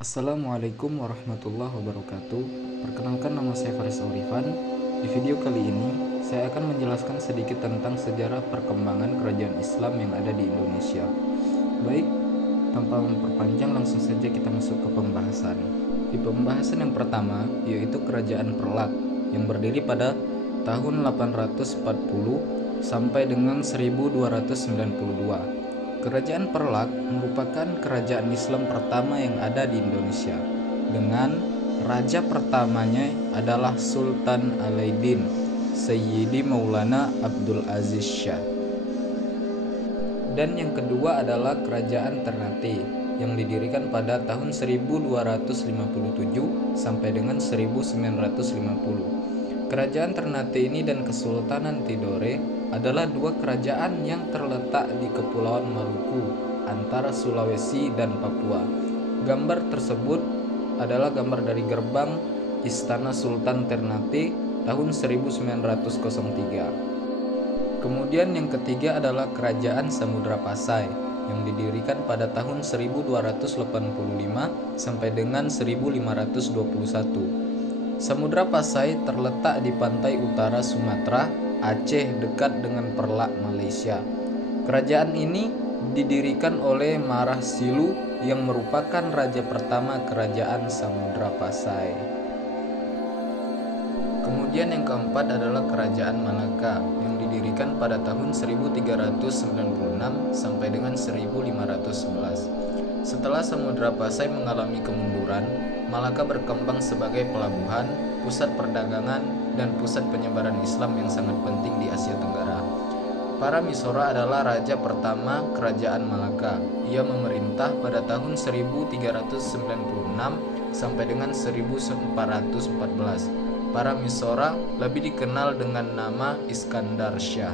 Assalamualaikum warahmatullahi wabarakatuh. Perkenalkan, nama saya Faris Aurifan. Di video kali ini saya akan menjelaskan sedikit tentang sejarah perkembangan kerajaan Islam yang ada di Indonesia. Baik, tanpa memperpanjang, langsung saja kita masuk ke pembahasan. Di pembahasan yang pertama yaitu Kerajaan Perlak yang berdiri pada tahun 840 sampai dengan 1292. Kerajaan Perlak merupakan kerajaan Islam pertama yang ada di Indonesia, dengan raja pertamanya adalah Sultan Alaidin Sayyidi Maulana Abdul Aziz Shah. Dan yang kedua adalah Kerajaan Ternate yang didirikan pada tahun 1257 sampai dengan 1950. Kerajaan Ternate ini dan Kesultanan Tidore adalah dua kerajaan yang terletak di Kepulauan Maluku antara Sulawesi dan Papua. Gambar tersebut adalah gambar dari gerbang Istana Sultan Ternate tahun 1903. Kemudian yang ketiga adalah Kerajaan Samudra Pasai yang didirikan pada tahun 1285 sampai dengan 1521. Samudra Pasai terletak di pantai utara Sumatera, Aceh, dekat dengan Perlak, Malaysia. Kerajaan ini didirikan oleh Marah Silu yang merupakan raja pertama Kerajaan Samudra Pasai. Kemudian yang keempat adalah Kerajaan Malaka yang didirikan pada tahun 1396 sampai dengan 1511. Setelah Samudra Pasai mengalami kemunduran, Malaka berkembang sebagai pelabuhan, pusat perdagangan, dan pusat penyebaran Islam yang sangat penting di Asia Tenggara. Paramisora adalah raja pertama Kerajaan Malaka. Ia memerintah pada tahun 1396 sampai dengan 1414. Paramisora lebih dikenal dengan nama Iskandar Shah.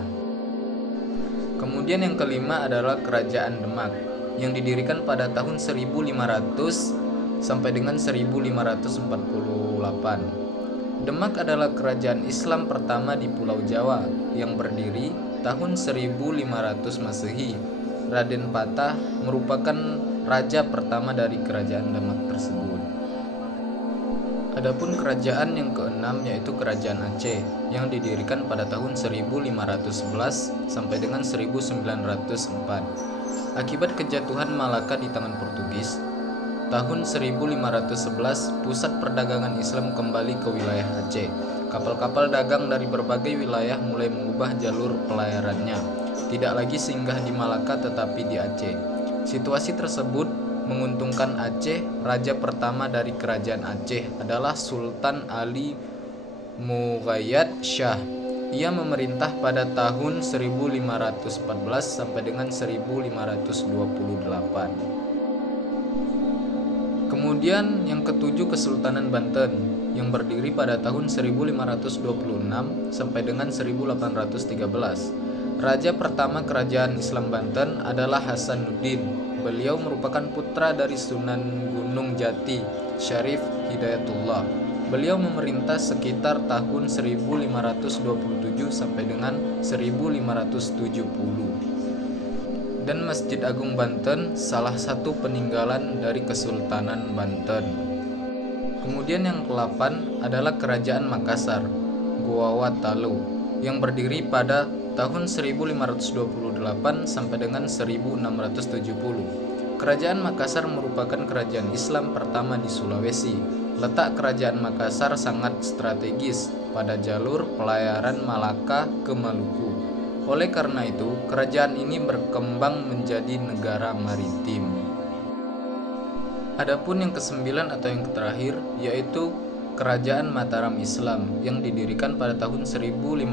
Kemudian yang kelima adalah Kerajaan Demak yang didirikan pada tahun 1500 sampai dengan 1548. Demak adalah kerajaan Islam pertama di Pulau Jawa yang berdiri tahun 1500 Masehi. Raden Patah merupakan raja pertama dari kerajaan Demak tersebut. Adapun kerajaan yang keenam yaitu Kerajaan Aceh yang didirikan pada tahun 1511 sampai dengan 1904. Akibat kejatuhan Malaka di tangan Portugis, tahun 1511 pusat perdagangan Islam kembali ke wilayah Aceh. Kapal-kapal dagang dari berbagai wilayah mulai mengubah jalur pelayarannya, tidak lagi singgah di Malaka tetapi di Aceh. Situasi tersebut menguntungkan Aceh. Raja pertama dari kerajaan Aceh adalah Sultan Ali Mughayyad Shah. Ia memerintah pada tahun 1514 sampai dengan 1528. Kemudian yang ketujuh Kesultanan Banten yang berdiri pada tahun 1526 sampai dengan 1813. Raja pertama kerajaan Islam Banten adalah Hasanuddin. Beliau merupakan putra dari Sunan Gunung Jati, Syarif Hidayatullah. Beliau memerintah sekitar tahun 1527 sampai dengan 1570. Dan Masjid Agung Banten salah satu peninggalan dari Kesultanan Banten. Kemudian yang ke-8 adalah Kerajaan Makassar, Guawatalo, yang berdiri pada tahun 1528 sampai dengan 1670. Kerajaan Makassar merupakan kerajaan Islam pertama di Sulawesi. Letak kerajaan Makassar sangat strategis pada jalur pelayaran Malaka ke Maluku. Oleh karena itu, kerajaan ini berkembang menjadi negara maritim. Adapun yang kesembilan atau yang terakhir yaitu Kerajaan Mataram Islam yang didirikan pada tahun 1586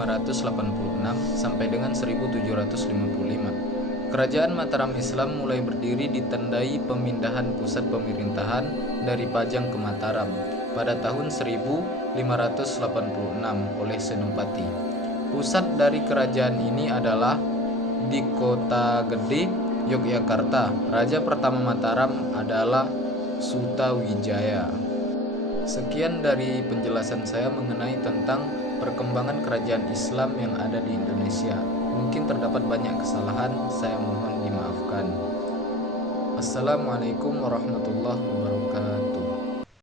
sampai dengan 1755. Kerajaan Mataram Islam mulai berdiri ditandai pemindahan pusat pemerintahan dari Pajang ke Mataram pada tahun 1586 oleh Senopati. Pusat dari kerajaan ini adalah di Kota Gede Yogyakarta. Raja pertama Mataram adalah Sutawijaya. Sekian dari penjelasan saya mengenai tentang perkembangan kerajaan Islam yang ada di Indonesia. Mungkin terdapat banyak kesalahan, saya mohon dimaafkan. Assalamualaikum warahmatullahi wabarakatuh.